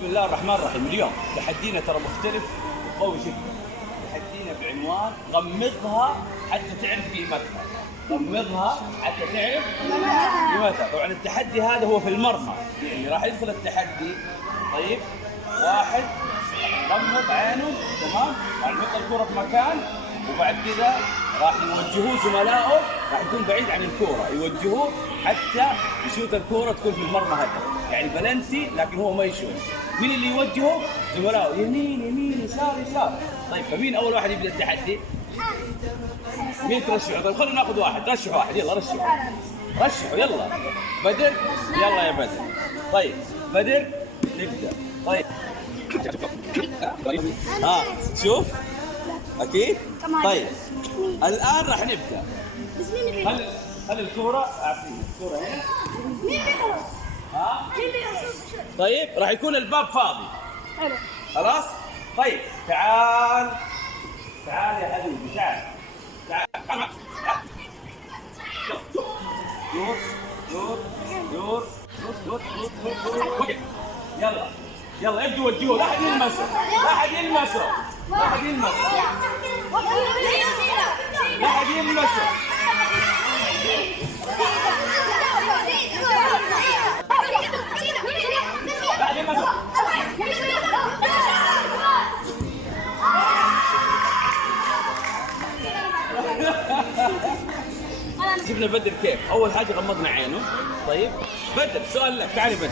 بسم الله الرحمن الرحيم. اليوم تحدينا ترى مختلف وقوي جدا. تحدينا بعنوان غمضها حتى تعرف قيمتها. غمضها حتى تعرف قيمتها. طبعا التحدي هذا هو في المرمى، يعني راح يدخل التحدي. طيب، واحد غمض عينه، تمام، راح يحط الكرة في مكان، وبعد كذا راح يوجهوه زملائه، راح يكون بعيد عن الكرة، يوجهوه حتى يشوت الكرة تكون في المرمى هدف، يعني بلنتي لكن هو ما يشوت. مين اللي يوجهه؟ زملائه، يمين يمين يسار يسار. طيب، فمين أول واحد يبدأ التحدي؟ مين ترشحه؟ طيب خلينا ناخذ واحد، رشحوا واحد، يلا رشحوا يلا. بدر، يلا يا بدر. طيب بدر نبدأ. طيب شوف اكيد. طيب الان راح نبدا. خلي الكوره، اعطيني الكوره هنا. طيب راح يكون الباب فاضي. خلاص. طيب تعال يا حبيبي، تعال. دور. يلا ابدوا وجهوه، لا احد يلمسه. شفنا بدر كيف؟ أول حاجة غمضنا عينه. طيب بدر، سؤال لك، تعالي بدر،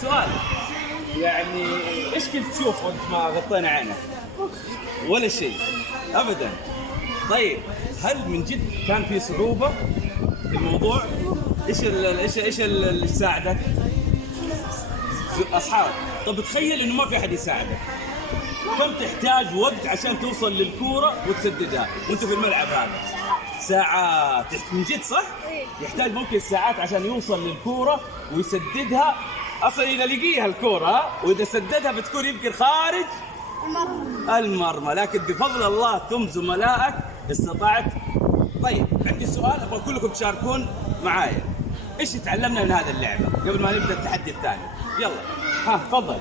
سؤال. يعني ايش كنت تشوف وانت ما غطينا عينك؟ ولا شيء ابدا. طيب هل من جد كان في صعوبة في الموضوع؟ ايش اللي ساعدك؟ اصحابك. طب تخيل انه ما في احد يساعدك، كم تحتاج وقت عشان توصل للكورة وتسددها وانت في الملعب هذا؟ ساعات من جد، صح؟ يحتاج ممكن ساعات عشان يوصل للكورة ويسددها. اصلا اذا لقيها الكورة واذا سددها بتكون يمكن خارج المرمى، لكن بفضل الله ثم زملائك استطعت. طيب عندي سؤال، ابغى كلكم تشاركون معايا. ايش تعلمنا من هذه اللعبة قبل ما نبدا التحدي الثاني؟ يلا تفضل.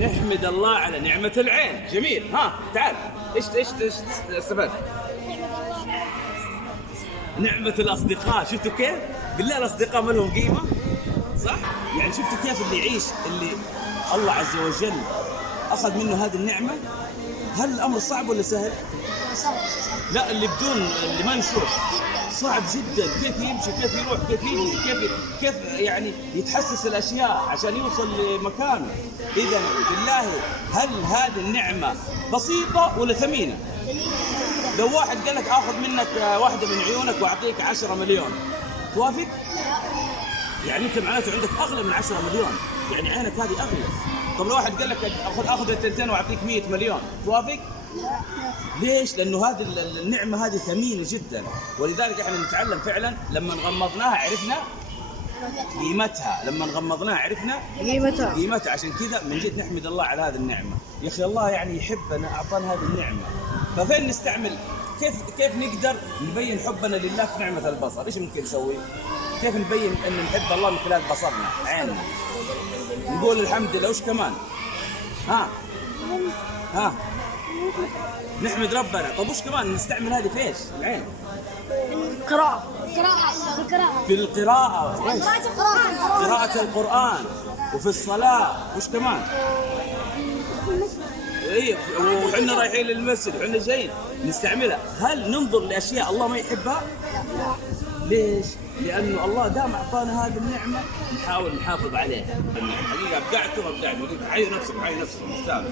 نحمد الله على نعمة العين. جميل. تعال، ايش استفدت؟ نعمة الأصدقاء. شفتوا كيف؟ بالله الأصدقاء ما لهم قيمة، صح؟ يعني شفتوا كيف اللي يعيش، اللي الله عز وجل أخذ منه هذه النعمة. هل الأمر صعب ولا سهل؟ لا، اللي ما يشوف صعب جدا. كيف يمشي، كيف يروح، كيف يجي، كيف يعني يتحسس الأشياء عشان يوصل لمكانه. إذا بالله، هل هذه النعمة بسيطة ولا ثمينة؟ لو واحد قال لك آخذ منك واحدة من عيونك وأعطيك 10 مليون، توافق؟ يعني أنت معناته عندك أغلى من 10 مليون، يعني عينك هذه أغلى. طب لو واحد قال لك آخذ التنتين وأعطيك 100 مليون، توافق؟ ليش؟ لأنه هذه النعمة هذه ثمينة جدا، ولذلك احنا نتعلم فعلا. لما غمضناها عرفنا قيمتها، قيمتها. عشان كذا من جد نحمد الله على هذه النعمة. يا أخي الله يعني يحبنا، أعطانا هذه النعمة. ففين نستعمل؟ كيف نقدر نبين حبنا لله في نعمة البصر؟ ايش ممكن نسوي؟ كيف نبين ان نحب الله من خلال بصرنا، عيننا؟ نقول الحمد لله. وش كمان؟ نحمد ربنا. طب وش كمان نستعمل هذه في ايش؟ العين. في القراءة. قراءة القرآن. وفي الصلاة. وش كمان؟ وحنا رايحين للمسجد وحنا جايين نستعملها. هل ننظر لأشياء الله ما يحبها؟ ليش؟ لأنه الله دام أعطانا هذه النعمة نحاول نحافظ عليها. حقيقة أبدعتوا. حيوا نفسكم. استاذ